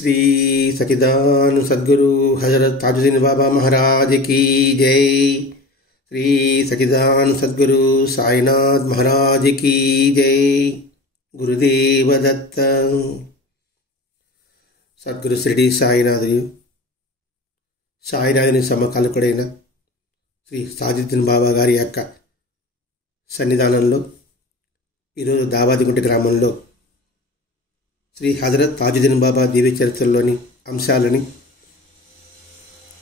श्री सच्चिदानंद सद्गुरु हजरत ताजुद्दीन बाबा महाराज की जय। श्री सच्चिदानंद सद्गुरु साईनाथ महाराज की जय। गुरुदेव दत्त। సద్గురు శ్రీ సాయినాథుని సమకాలికుడైన శ్రీ తాజుద్దీన్ బాబా గారి యొక్క సన్నిధానంలో ఈరోజు దాబాదిగుంట గ్రామంలో శ్రీ హజరత్ తాజుద్దీన్ బాబా దివ్య చరిత్రలోని అంశాలని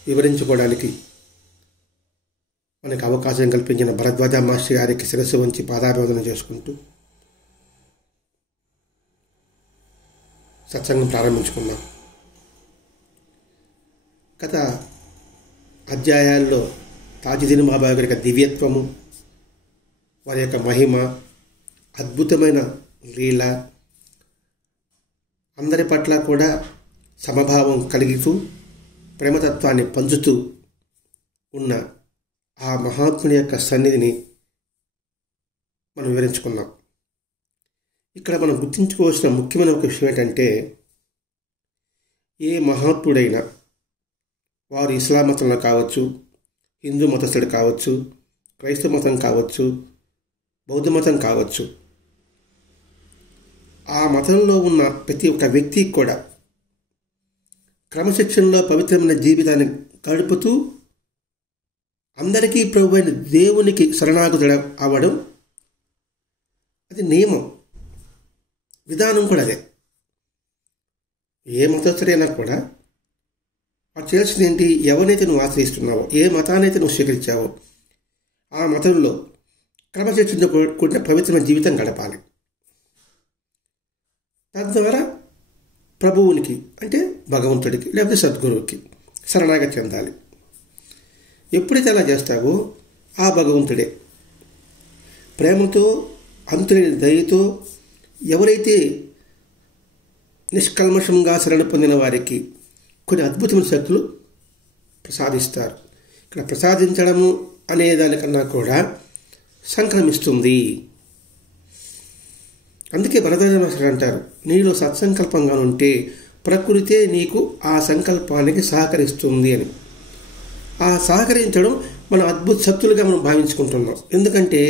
వివరించుకోవడానికి మనకు అవకాశం కల్పించిన భరద్వాజ మాస్టర్ గారికి శిరస్సు వంచి పాదాభివందనం చేసుకుంటూ సత్సంగం ప్రారంభించుకున్నాం. గత అధ్యాయాల్లో తాజుద్దీన్ బాబా గారి యొక్క దివ్యత్వము, వారి యొక్క మహిమ, అద్భుతమైన లీల, అందరి పట్ల కూడా సమభావం కలిగితూ ప్రేమతత్వాన్ని పంచుతూ ఉన్న ఆ మహాత్ముని యొక్క సన్నిధిని మనం వివరించుకున్నాం. ఇక్కడ మనం గుర్తుంచుకోవాల్సిన ముఖ్యమైన ఒక విషయం ఏంటంటే, ఏ మహాత్ముడైనా వారు ఇస్లాం మతంలో కావచ్చు, హిందూ మతస్థుడు కావచ్చు, క్రైస్తవ మతం కావచ్చు, బౌద్ధ మతం కావచ్చు, ఆ మతంలో ఉన్న ప్రతి ఒక్క వ్యక్తికి కూడా క్రమశిక్షణలో పవిత్రమైన జీవితాన్ని గడుపుతూ అందరికీ ప్రభువైన దేవునికి శరణాగతుడు అవ్వడం అది నియమం, విధానం కూడా అదే. ఏ మతస్థుడైనా కూడా వాడు చేయాల్సింది ఏంటి? ఎవరినైతే నువ్వు ఆశ్రయిస్తున్నావో, ఏ మతానైతే నువ్వు స్వీకరించావో ఆ మతంలో క్రమశిక్షణతో కూడిన పవిత్రమైన జీవితం గడపాలి. తద్వారా ప్రభువునికి అంటే భగవంతుడికి లేకపోతే సద్గురువుకి శరణాగతి చెందాలి. ఎప్పుడైతే అలా చేస్తావో ఆ భగవంతుడే ప్రేమతో, అంతులేని దయతో ఎవరైతే నిష్కల్మషంగా శరణ పొందిన వారికి కొన్ని అద్భుతమైన శక్తులు ప్రసాదిస్తారు. ఇక్కడ ప్రసాదించడము అనే దానికన్నా కూడా సంక్రమిస్తుంది. అందుకే భరద్వాజ మాస్టర్ అంటారు, నీలో సత్సంకల్పంగా ఉంటే ప్రకృతే నీకు ఆ సంకల్పానికి సహకరిస్తుంది అని. ఆ సహకరించడం మన అద్భుత శక్తులుగా మనం భావించుకుంటున్నాం. ఎందుకంటే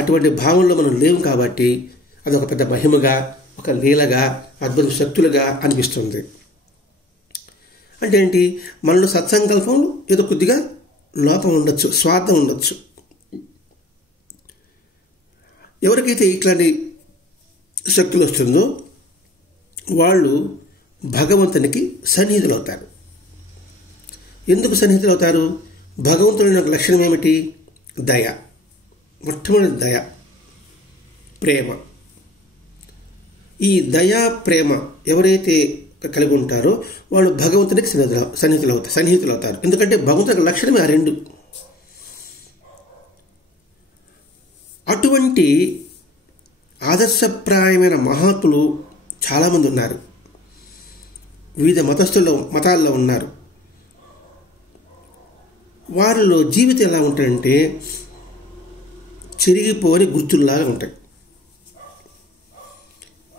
అటువంటి భావంలో మనం లేవు కాబట్టి అది ఒక పెద్ద మహిమగా, ఒక లీలగా, అద్భుత శక్తులుగా అనిపిస్తుంది. అంటే ఏంటి? మనలో సత్సంకల్పం ఏదో కొద్దిగా లోపం ఉండొచ్చు, స్వార్థం ఉండొచ్చు. ఎవరికైతే ఇట్లాంటి శక్తులు వస్తుందో వాళ్ళు భగవంతునికి సన్నిహితులు అవుతారు. ఎందుకు సన్నిహితులు అవుతారు? భగవంతుని యొక్క లక్షణం ఏమిటి? దయ. మొట్టమొదటి దయ, ప్రేమ. ఈ దయా ప్రేమ ఎవరైతే కలిగి ఉంటారో వాళ్ళు భగవంతునికి సన్నిహితులు అవుతారు. ఎందుకంటే భగవంతుని లక్షణమే ఆ రెండు. అటువంటి ఆదర్శప్రాయమైన మహాత్ములు చాలామంది ఉన్నారు. వివిధ మతాల్లో ఉన్నారు. వారిలో జీవితం ఎలా ఉంటాయంటే చెరిగిపోని గుర్తుల్లాగా ఉంటాయి.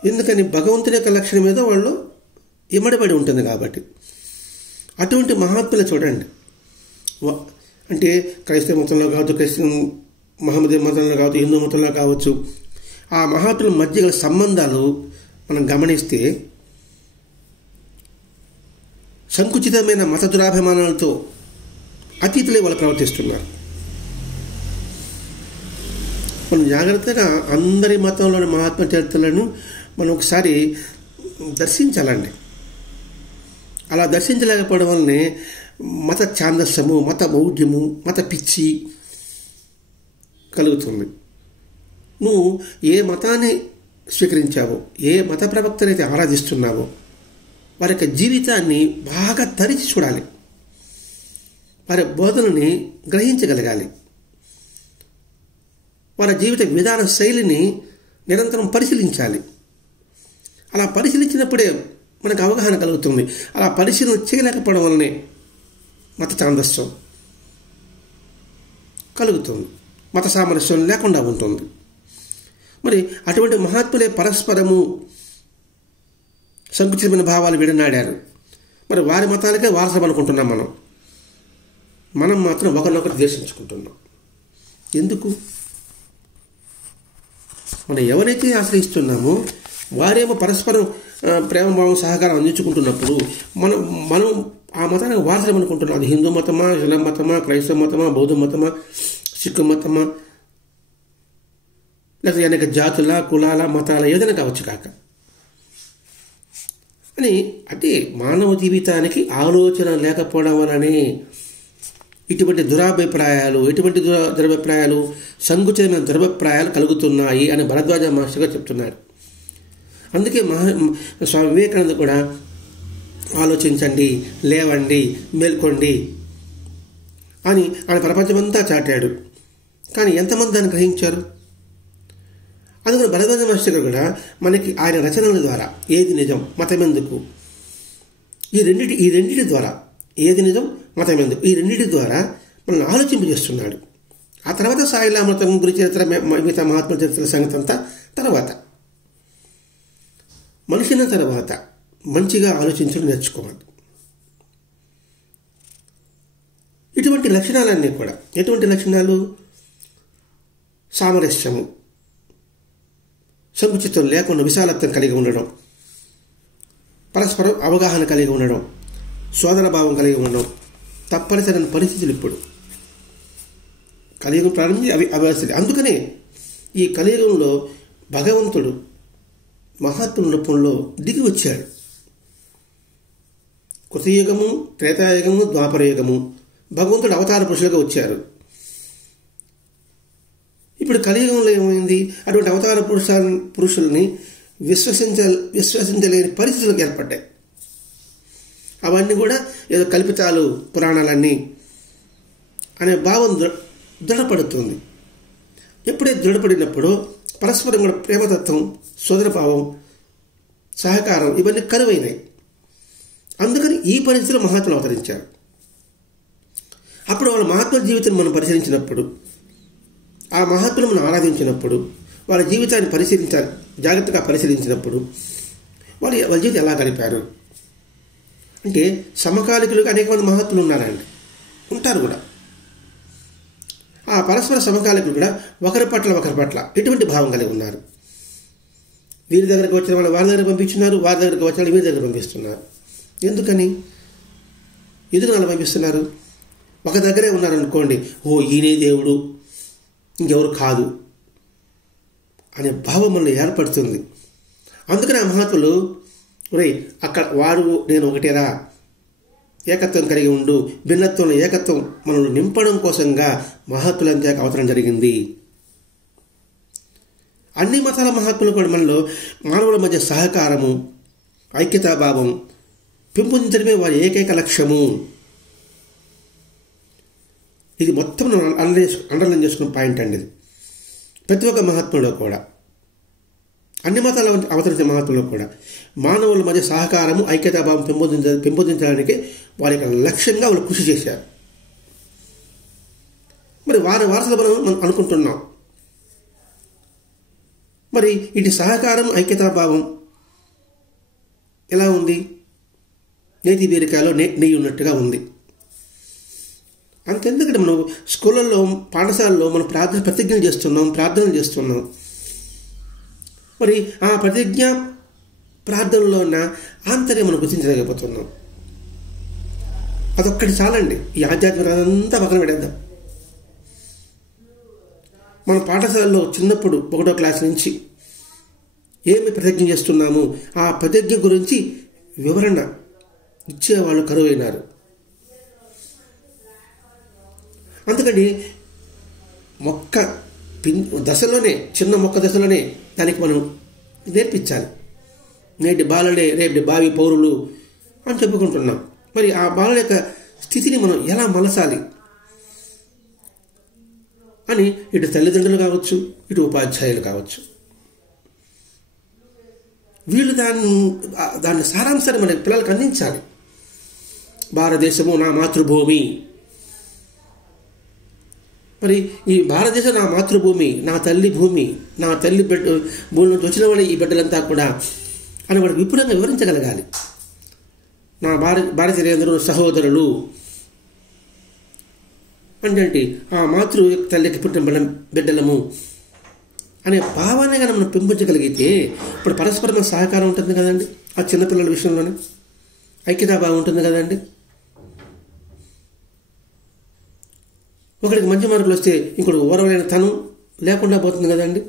ఎందుకని? భగవంతుని యొక్క లక్షణం మీద వాళ్ళు ఇమ్మడబడి ఉంటుంది కాబట్టి. అటువంటి మహాత్ములు చూడండి, అంటే క్రైస్తవ మతంలో కావచ్చు, మహమ్మదీ మతంలో కావచ్చు, హిందూ మతంలో కావచ్చు, ఆ మహాత్ముల మధ్య గల సంబంధాలు మనం గమనిస్తే సంకుచితమైన మత దురాభిమానాలతో అతీతులే వాళ్ళు ప్రవర్తిస్తున్నారు. మనం జాగ్రత్తగా అందరి మతంలోని మహాత్మ చరిత్రలను మనం ఒకసారి దర్శించాలండి. అలా దర్శించలేకపోవడం వల్లనే మత ఛాందస్సము, మత మౌఢ్యము, మత పిచ్చి కలుగుతుంది. నువ్వు ఏ మతాన్ని స్వీకరించావో, ఏ మత ప్రవక్తనైతే ఆరాధిస్తున్నావో వారి యొక్క జీవితాన్ని బాగా తరిచి చూడాలి. వారి బోధనని గ్రహించగలగాలి. వారి జీవిత విధాన శైలిని నిరంతరం పరిశీలించాలి. అలా పరిశీలించినప్పుడే మనకు అవగాహన కలుగుతుంది. అలా పరిశీలన చేయలేకపోవడం వల్లనే మత ఛాందస్యం కలుగుతుంది, మత సామరస్యం లేకుండా ఉంటుంది. మరి అటువంటి మహాత్ములే పరస్పరము సంకుచితమైన భావాలు విడనాడారు. మరి వారి మతాలకే వారసం అనుకుంటున్నాం మనం మాత్రం ఒకరినొకరు ద్వేషించుకుంటున్నాం. ఎందుకు? మనం ఎవరైతే ఆశ్రయిస్తున్నామో వారేమో పరస్పరం ప్రేమభావం సహకారం అందించుకుంటున్నప్పుడు మనం ఆ మతానికి వారసులం అనుకుంటున్నాం. అది హిందూ మతమా, ఇస్లాం మతమా, క్రైస్తవ మతమా, బౌద్ధ మతమా, సిక్కు మతమా, లేకపోతే అనేక జాతుల, కులాల, మతాల ఏదైనా కావచ్చు కాక అని. అంటే మానవ జీవితానికి ఆలోచన లేకపోవడం వలనే ఇటువంటి దురభిప్రాయాలు, సంకుచితమైన దురభిప్రాయాలు కలుగుతున్నాయి అని భరద్వాజ మాస్టర్ గారు చెప్తున్నారు. అందుకే స్వామి వివేకానంద కూడా ఆలోచించండి, లేవండి, మేల్కోండి అని ఆయన ప్రపంచమంతా చాటాడు. కానీ ఎంతమంది దాన్ని గ్రహించారు? అందుకని భరద్వాజ మాస్టర్ గారు కూడా మనకి ఆయన రచనల ద్వారా ఏది నిజం, మతమెందుకు, ఈ రెండింటి ద్వారా ఏది నిజం, మతమెందుకు, ఈ రెండింటి ద్వారా మనల్ని ఆలోచింపజేస్తున్నాడు. ఆ తర్వాత సాయిలామృతం గురి చరిత్ర, మిగతా మహాత్ముల చరిత్ర సంగతి అంతా తర్వాత. మనిషిన తర్వాత మంచిగా ఆలోచించడం నేర్చుకోవాలి. ఇటువంటి లక్షణాలన్నీ కూడా ఎటువంటి లక్షణాలు? సామరస్యము, సంకుచితం లేకుండా విశాలత్వం కలిగి ఉండడం, పరస్పరం అవగాహన కలిగి ఉండడం, సోదర భావం కలిగి ఉండడం తప్పనిసరైన పరిస్థితులు ఇప్పుడు కలియుగం ప్రారంభించి అవి వస్తాయి. అందుకనే ఈ కలియుగంలో భగవంతుడు మహాత్ముల రూపంలో దిగి వచ్చాడు. కృతయుగము, త్రేతాయుగము, ద్వాపరయుగము భగవంతుడు అవతార పురుషులుగా వచ్చారు. ఇప్పుడు కలియుగంలో ఏమైంది? అటువంటి అవతార పురుషుల్ని విశ్వసించలేని పరిస్థితులకు ఏర్పడ్డాయి. అవన్నీ కూడా ఏదో కల్పితాలు, పురాణాలన్నీ అనే భావం దృఢపడుతుంది. ఎప్పుడైతే దృఢపడినప్పుడు పరస్పరం కూడా ప్రేమతత్వం, సోదరభావం, సహకారం ఇవన్నీ కరువైనాయి. అందుకని ఈ పరిస్థితిలో మహాత్ములు అవతరించారు. అప్పుడు వాళ్ళ మహాత్ముల జీవితాన్ని మనం పరిశీలించినప్పుడు, ఆ మహాత్ములు మనం ఆరాధించినప్పుడు, వాళ్ళ జీవితాన్ని జాగ్రత్తగా పరిశీలించినప్పుడు వాళ్ళ జీవితం ఎలా గడిపారు అంటే సమకాలికులుగా అనేక మంది మహాత్ములు ఉన్నారండి, ఉంటారు కూడా. ఆ పరస్పర సమకాలికులు కూడా ఒకరి పట్ల ఎటువంటి భావం కలిగి ఉన్నారు. వీరి దగ్గరకు వచ్చిన వాళ్ళు వారి దగ్గర పంపించున్నారు, వారి దగ్గరకు వచ్చిన వాళ్ళు వీరి దగ్గర పంపిస్తున్నారు. ఎందుకు వాళ్ళు పంపిస్తున్నారు? ఒక దగ్గరే ఉన్నారనుకోండి, ఈయనే దేవుడు, ఇంకెవరు కాదు అనే భావం మనలో ఏర్పడుతుంది. అందుకని ఆ మహాత్ములు అక్కడ వాడు నేను ఒకటేరా, ఏకత్వం కలిగి ఉండు, భిన్నత్వంలో ఏకత్వం మనల్ని నింపడం కోసంగా మహాత్ములంతా అవతరం జరిగింది. అన్ని మతాల మహాత్ములు కూడా మనలో మానవుల మధ్య సహకారము, ఐక్యతాభావం పెంపొందించడమే వారి ఏకైక లక్ష్యము. ఇది మొత్తం అండర్లైన్ చేసుకున్న పాయింట్ అండి. ఇది ప్రతి ఒక్క మహాత్ములో కూడా, అన్ని మతాల అవతరించే మహాత్ములో కూడా మానవుల మధ్య సహకారము, ఐక్యతాభావం పెంపొందించడానికి వారి యొక్క లక్ష్యంగా వాళ్ళు కృషి చేశారు. మరి వారి వారసులు మనం అనుకుంటున్నాం. మరి ఇటు సహకారం, ఐక్యతాభావం ఎలా ఉంది? నేతి బీరకాయలో నెయ్యి ఉన్నట్టుగా ఉంది. అంతెందుకంటే మనం స్కూళ్ళల్లో, పాఠశాలలో మనం ప్రతిజ్ఞలు చేస్తున్నాం, ప్రార్థనలు చేస్తున్నాం. మరి ఆ ప్రతిజ్ఞ, ప్రార్థనలో ఉన్న ఆంతర్యం మనం గుర్తించలేకపోతున్నాం. అదొక్కటి చాలండి. ఈ ఆధ్యాత్మిక అంతా పక్కన పెడేద్దాం. మన పాఠశాలలో చిన్నప్పుడు 1వ క్లాస్ నుంచి ఏమి ప్రతిజ్ఞ చేస్తున్నాము, ఆ ప్రతిజ్ఞ గురించి వివరణ ఇచ్చేవాళ్ళు కరువైనారు. అందుకని చిన్న మొక్క దశలోనే దానికి మనం నేర్పించాలి. నేటి బాలలే రేపటి భావి పౌరులు అని చెప్పుకుంటున్నాం. మరి ఆ బాలల యొక్క స్థితిని మనం ఎలా మలసాలి అని ఇటు తల్లిదండ్రులు కావచ్చు, ఇటు ఉపాధ్యాయులు కావచ్చు, వీళ్ళు దాని సారాంశాన్ని మన పిల్లలకు అందించాలి. భారతదేశము నా మాతృభూమి, మరి ఈ భారతదేశం నా మాతృభూమి, నా తల్లి భూమి, నా తల్లి భూమి నుంచి వచ్చిన వాళ్ళు ఈ బిడ్డలంతా కూడా అని వాడికి విపులంగా వివరించగలగాలి. నా భారతీయులందరూ సహోదరులు అంటే ఆ మాతృ తల్లికి పుట్టిన బిడ్డలము అనే భావాన్ని కానీ మనం పెంపొంచగలిగితే ఇప్పుడు పరస్పరమైన సహకారం ఉంటుంది కదండి. ఆ చిన్నపిల్లల విషయంలోనే ఐక్యతాభావం ఉంటుంది కదండి. ఒకడికి మంచి మార్కులు వస్తే ఇంకోటి ఓరవైన తను లేకుండా పోతుంది కదండి.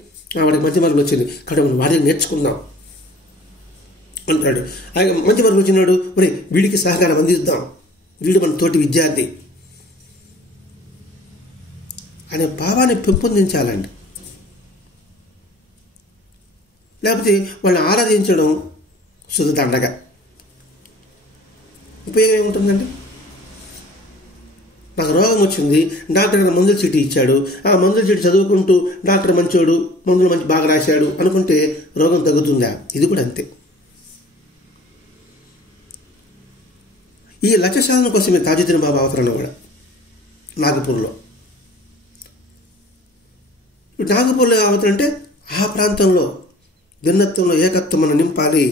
వాడికి మంచి మార్కులు వచ్చింది కాబట్టి వాడిని నేర్చుకుందాం అంటాడు. మంచి మార్కులు వచ్చినాడు, మరి వీడికి సహకారం అందిద్దాం, వీడు మన తోటి విద్యార్థి అనే భావాన్ని పెంపొందించాలండి. లేకపోతే వాళ్ళని ఆరాధించడం సుధదండగా ఉపయోగం ఏముంటుందండి? నాకు రోగం వచ్చింది, డాక్టర్ గారు మందుల చీటీ ఇచ్చాడు, ఆ మందుల చీటీ చదువుకుంటూ డాక్టర్ మంచోడు, మందులు మంచి బాగా రాశాడు అనుకుంటే రోగం తగ్గుతుందా? ఇది కూడా అంతే. ఈ లక్ష్య సాధన కోసమే తాజుద్దీన్ బాబా అవతరణ కూడా నాగపూర్లో. ఇప్పుడు నాగపూర్లో అవతరణ అంటే ఆ ప్రాంతంలో భిన్నత్వంలో ఏకత్వం మనం నింపాలి,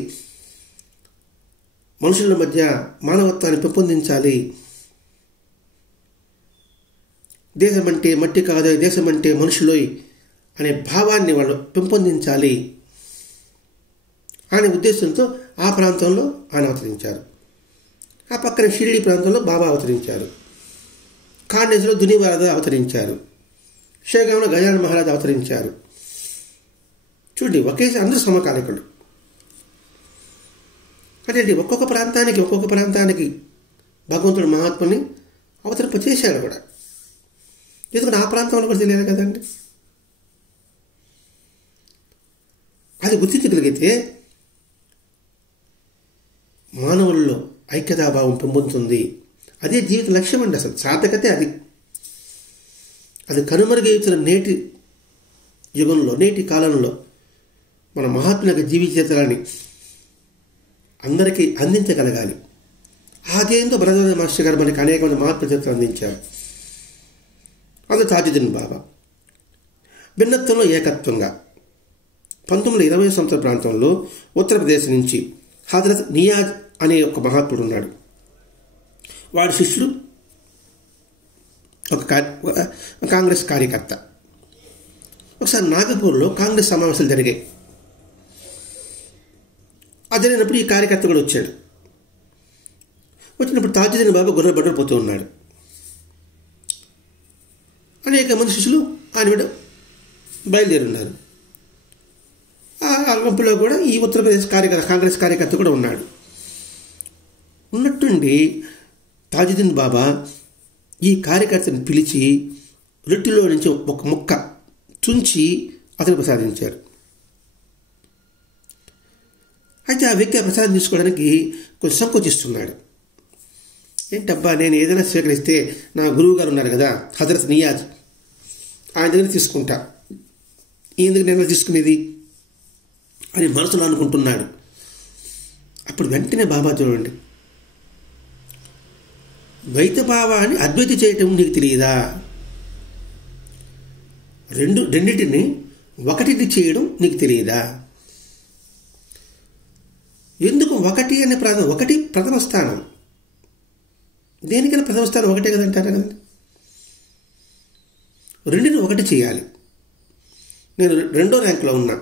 మనుషుల మధ్య మానవత్వాన్ని పెంపొందించాలి, దేశం అంటే మట్టి కాదు, దేశం అంటే మనుషులోయ్ అనే భావాన్ని వాళ్ళు పెంపొందించాలి అనే ఉద్దేశంతో ఆ ప్రాంతంలో ఆయన అవతరించారు. ఆ పక్కన షిరిడి ప్రాంతంలో బాబా అవతరించారు. కాండేజ్లో దునివారద అవతరించారు. షేగాంలో గజాన మహారాజ్ అవతరించారు. చూడండి, ఒకేసారి అందరూ సమకాలికులు. అంటే ఒక్కొక్క ప్రాంతానికి భగవంతుడు మహాత్ముని అవతరింపచేశాడు కూడా. ఎందుకంటే ఆ ప్రాంతంలో కూడా తెలియదు కదండి. అది గుర్తించగలిగితే మానవుల్లో ఐక్యతాభావం పెంపొందుతుంది. అదే జీవిత లక్ష్యం అండి. అసలు సార్థకతే అది కనుమరుగవుతున్న నేటి యుగంలో, నేటి కాలంలో మన మహాత్ముల యొక్క జీవిత చరిత్రని అందరికీ అందించగలగాలి. అదేందో భరద్వాజ మాస్టర్ గారు మనకి అనేకమంది మహాత్ముల చరిత్ర అందించారు. అది తాజుద్దీన్ బాబా. భిన్నత్వంలో ఏకత్వంగా 1920 సంవత్సరాల ప్రాంతంలో ఉత్తరప్రదేశ్ నుంచి హజరత్ నియాజ్ అనే ఒక మహాత్ముడు ఉన్నాడు. వాడి శిష్యుడు ఒక కాంగ్రెస్ కార్యకర్త. ఒకసారి నాగపూర్లో కాంగ్రెస్ సమావేశాలు జరిగాయి. అది జరిగినప్పుడు ఈ కార్యకర్త కూడా వచ్చాడు. వచ్చినప్పుడు తాజుద్దీన్ బాబా గుర్రబడ్డ పోతూ ఉన్నాడు. అనేక మంది శిష్యులు ఆయన మీద బయలుదేరున్నారు. ఆ గుంపులో కూడా ఈ ఉత్తరప్రదేశ్ కాంగ్రెస్ కార్యకర్త కూడా ఉన్నాడు. ఉన్నట్టుండి తాజుద్దీన్ బాబా ఈ కార్యకర్తను పిలిచి రొట్టెలో నుంచి ఒక ముక్క తుంచి అతను ప్రసాదించారు. అయితే ఆ వ్యక్తి ఆ ప్రసాదం తీసుకోవడానికి కొంచెం సంకోచిస్తున్నాడు. ఏంటబ్బా, నేను ఏదైనా స్వీకరిస్తే నా గురువు గారు ఉన్నారు కదా హజరత్ నియాజ్, ఆయన దగ్గర తీసుకుంటా, ఎందుకు నేను తీసుకునేది అని మనసులో అనుకుంటున్నాడు. అప్పుడు వెంటనే బాబా చూడండి, ద్వైత భావాన్ని అద్వైత చేయటం నీకు తెలియదా? రెండింటిని ఒకటిని చేయడం నీకు తెలియదా? ఎందుకు ఒకటి అనే ఒకటి ప్రథమ స్థానం. దేనికైనా ప్రథమ స్థానం ఒకటే కదంటారా కదండి. రెండుని ఒకటి చేయాలి. నేను 2వ ర్యాంకులో ఉన్నా,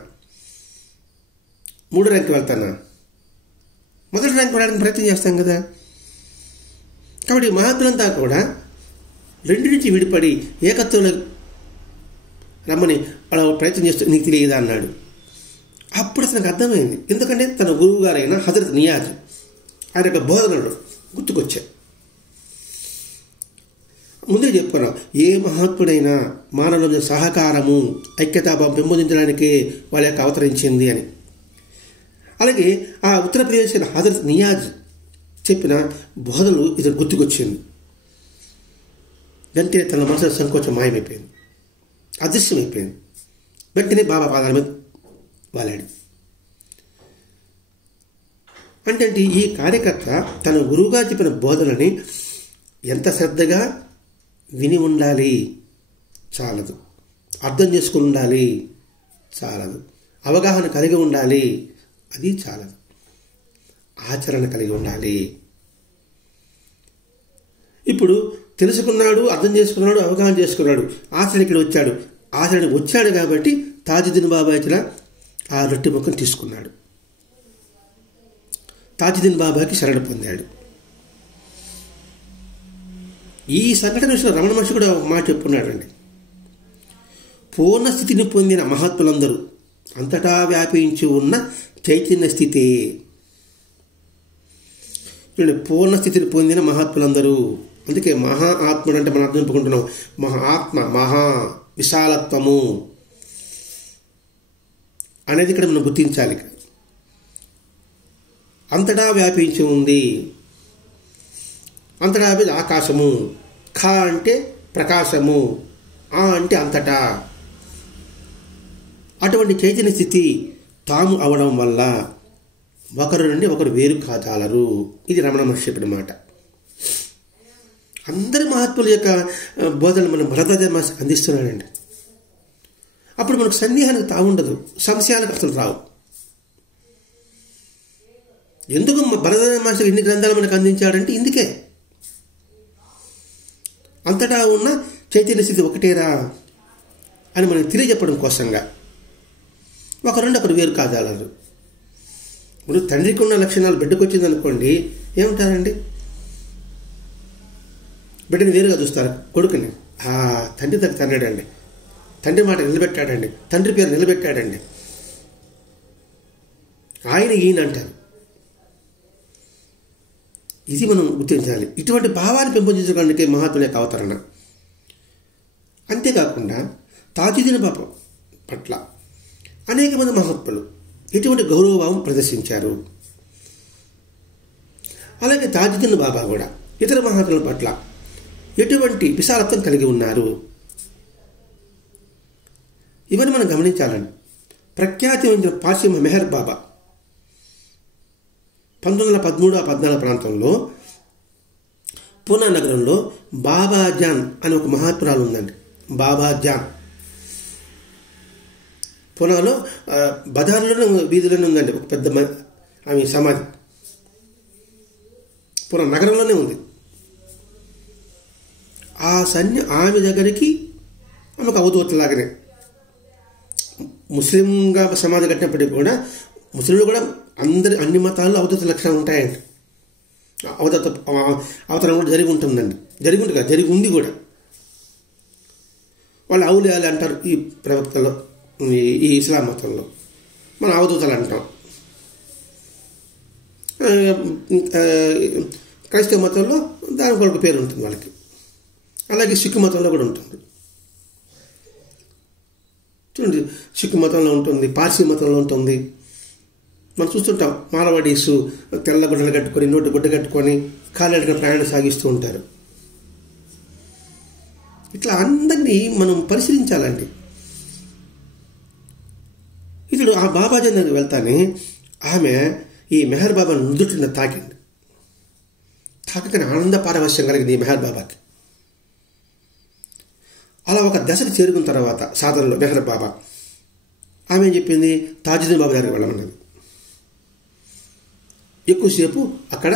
3వ ర్యాంకు వెళ్తానా, మొదటి ర్యాంకు వెళ్ళడానికి ప్రయత్నం చేస్తాం కదా. కాబట్టి మహాత్ములంతా కూడా రెండు నుంచి విడిపడి ఏకత్వంలో రమ్మని అలా ప్రయత్నం చేస్తూ నీకు తెలియదా అన్నాడు. అప్పుడు అతనికి అర్థమైంది. ఎందుకంటే తన గురువు గారైన హజరత్ నియాజ్ ఆయన యొక్క బోధనలు గుర్తుకొచ్చాయి. ముందే చెప్పుకున్నాం, ఏ మహాత్ముడైనా మానవుల సహకారము ఐక్యతాభావం పెంపొందించడానికి వాళ్ళ యొక్క అవతరించింది అని. అలాగే ఆ ఉత్తరప్రదేశ్ హజరత్ నియాజ్ చెప్పిన బోధనలు ఇది గుర్తుకొచ్చింది. వెంటనే తన మనసులో సంకోచం మాయమైపోయింది, అదృశ్యమైపోయింది. వెంటనే బాబా పాదాల మీద వాలాడు. అంటే ఈ కార్యకర్త తన గురువుగా చెప్పిన బోధనని ఎంత శ్రద్ధగా విని ఉండాలి చాలదు, అర్థం చేసుకుని ఉండాలి చాలదు, అవగాహన కలిగి ఉండాలి అది చాలదు. ఆచరణ కలిగి ఉండాలి. ఇప్పుడు తెలుసుకున్నాడు, అర్థం చేసుకున్నాడు, అవగాహన చేసుకున్నాడు, ఆచరణకి వచ్చాడు. ఆచరణకి వచ్చాడు కాబట్టి తాజుద్దీన్ బాబా ఇట్లా ఆ రొట్టె ముక్కను తీసుకున్నాడు. తాజుద్దీన్ బాబాకి శరణ పొందాడు. ఈ సంఘటన విషయంలో రమణ మహర్షి కూడా ఒక మాట చెప్పుకున్నాడండి. పూర్ణ స్థితిని పొందిన మహాత్ములందరూ అంతటా వ్యాపించి ఉన్న చైతన్య స్థితే. పూర్ణ స్థితిని పొందిన మహాత్ములందరూ, అందుకే మహా ఆత్ముడు అంటే మనం అర్థం చెప్పుకుంటున్నాం. మహా ఆత్మ, మహా విశాలత్వము అనేది ఇక్కడ మనం గుర్తించాలి. అంతటా వ్యాపించి ఉంది. అంతటా ఆకాశము, ఖ అంటే ప్రకాశము, ఆ అంటే అంతటా. అటువంటి చైతన్య స్థితి తాము అవడం వల్ల ఒకరు నుండి ఒకరు వేరు కాజాలరు. ఇది రమణ మహర్షి చెప్పిన మాట. అందరి మహాత్ముల యొక్క బోధనలు మనం భరద్వాజ మహర్షి అందిస్తున్నాడండి. అప్పుడు మనకు సందేహానికి తావుండదు, సంశయాలకు అసలు రావు. ఎందుకు భరద్వాజ మహర్షి ఇన్ని గ్రంథాలు మనకు అందించాడంటే ఇందుకే. అంతటా ఉన్న చైతన్య స్థితి ఒకటేరా అని మనం తెలియజెప్పడం కోసంగా. ఒకరుండి ఒకరు వేరు కాజాలరు. ఇప్పుడు తండ్రికి ఉన్న లక్షణాలు బిడ్డకు వచ్చింది అనుకోండి, ఏమంటారండి? బిడ్డని వేరుగా చూస్తారు. కొడుకుని తండ్రి తన్నాడండి, తండ్రి మాట నిలబెట్టాడండి, తండ్రి పేరు నిలబెట్టాడండి, ఆయన ఈయన అంటారు. ఇది మనం గుర్తించాలి. ఇటువంటి భావాన్ని పెంపొందించడానికి మహాత్ముల యొక్క అవతరణ. అంతేకాకుండా తాజుద్దీన్ బాబా పట్ల అనేక మంది మహాత్ములు ఎటువంటి గౌరవభావం ప్రదర్శించారు. అలాగే తాజుద్దీన్ బాబా కూడా ఇతర మహాత్ముల పట్ల ఎటువంటి విశాలత్వం కలిగి ఉన్నారు. ఇవన్నీ మనం గమనించాలండి. ప్రఖ్యాతి పొందిన పార్సీ మెహర్ బాబా 1913-14 ప్రాంతంలో పూనా నగరంలో బాబాజాన్ అనే ఒక మహాత్మురాలు ఉందండి. బాబాజాన్ పూనాలో బజార్లోనే వీధిలోనే ఉందండి ఒక పెద్ద ఆమె సమాధి. పూనా నగరంలోనే ఉంది. ఆమె దగ్గరికి ఆమెకు అవధూతలాగానే ముస్లింగా సమాధి కట్టినప్పటికీ కూడా ముస్లింలు కూడా అన్ని మతాల్లో అవధూత లక్షణాలు ఉంటాయండి. అవతరం కూడా జరిగి ఉంటుందండి. జరిగి ఉంది కూడా. వాళ్ళు ఔలియాలు అంటారు ఈ ప్రవక్తలో, ఈ ఇస్లాం మతంలో. మనం అవధూతలు అంటాం. క్రైస్తవ మతంలో దానికి ఒక పేరు ఉంటుంది వాళ్ళకి. అలాగే సిక్కు మతంలో కూడా ఉంటుంది. చూడండి, సిక్కు మతంలో ఉంటుంది, పార్సీ మతంలో ఉంటుంది. మనం చూస్తుంటాం మాలవాడీసు తెల్ల గుడ్డలు కట్టుకొని, నోటు గుడ్డ కట్టుకొని కాలినడకన ప్రయాణం సాగిస్తూ ఉంటారు. ఇట్లా అందరినీ మనం పరిశీలించాలండి. ఇతడు ఆ బాబాజీ దగ్గరికి వెళ్తానే ఆమె ఈ మెహర్ బాబాను నుదుటిన తాకింది. తాకని ఆనంద పారవశ్యం కలిగింది ఈ మెహర్ బాబాకి. అలా ఒక దశకు చేరుకున్న తర్వాత సాధనలో మెహర్ బాబా ఆమె ఏం చెప్పింది? తాజుద్దీన్ బాబా దగ్గరికి వెళ్ళమన్నది. ఎక్కువసేపు అక్కడ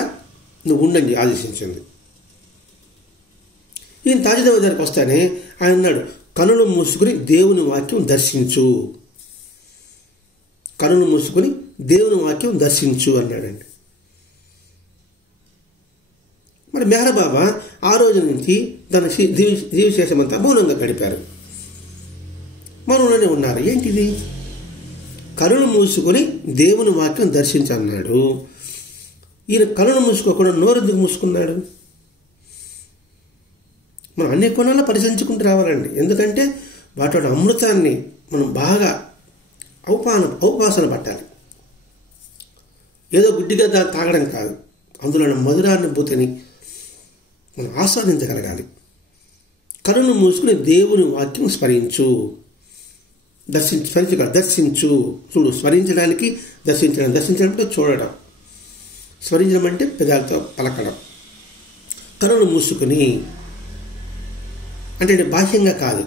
నువ్వు ఉండని ఆదేశించింది. ఈయన తాజుద్దీన్ బాబా దగ్గరికి వస్తానే ఆయన అన్నాడు, కనులు మూసుకుని దేవుని వాక్యం దర్శించు, కనులు మూసుకుని దేవుని వాక్యం దర్శించు అన్నాడండి. మరి మెహర్ బాబా ఆ రోజు నుంచి తన జీవశేషమంతా మౌనంగా గడిపారు. మౌనంలోనే ఉన్నారు. ఏంటిది? కనులు మూసుకొని దేవుని వాక్యం దర్శించన్నాడు. ఈయన కనులు మూసుకోకుండా నోరెందుకు మూసుకున్నాడు? మనం అన్ని కోణాల్లో పరిశీలించుకుంటూ రావాలండి. ఎందుకంటే వాటి అమృతాన్ని మనం బాగా ఔపాసన పట్టాలి. ఏదో గుడ్డిగా తాగడం కాదు, అందులో మధురానుభూతిని మనం ఆస్వాదించగలగాలి. కనును మూసుకుని దేవుని వాక్యం స్మరించు, దర్శించు. చూడు, స్మరించడానికి దర్శించడం అంటే చూడడం, స్మరించడం అంటే పెదాలతో పలకడం. కనును మూసుకుని అంటే బాహ్యంగా కాదు,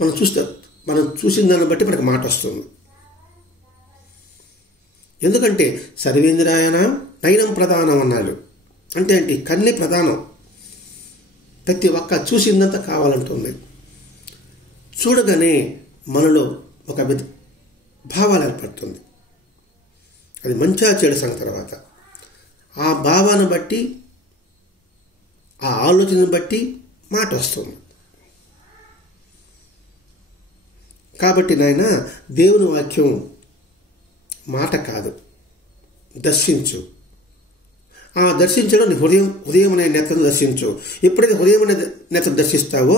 మనం చూసిన దాన్ని బట్టి మనకు మాట వస్తుంది. ఎందుకంటే సర్వేంద్రియాణ నయనం ప్రధానం అన్నాడు. అంటే ఏంటి? కన్నే ప్రధానం. ప్రతి ఒక్క చూసిందంతా కావాలంటుంది. చూడగానే మనలో ఒక భావాలు ఏర్పడుతుంది. అది మంచిగా చెడు సంగతి. తర్వాత ఆ భావాన్ని బట్టి, ఆ ఆలోచనను బట్టి మాట వస్తుంది. కాబట్టి నాయన, దేవుని వాక్యం మాట కాదు, దర్శించు. ఆ దర్శించడం నీ హృదయం అనే నేత్రం దర్శించు. ఎప్పుడైతే హృదయం అనే నేత్రం దర్శిస్తావో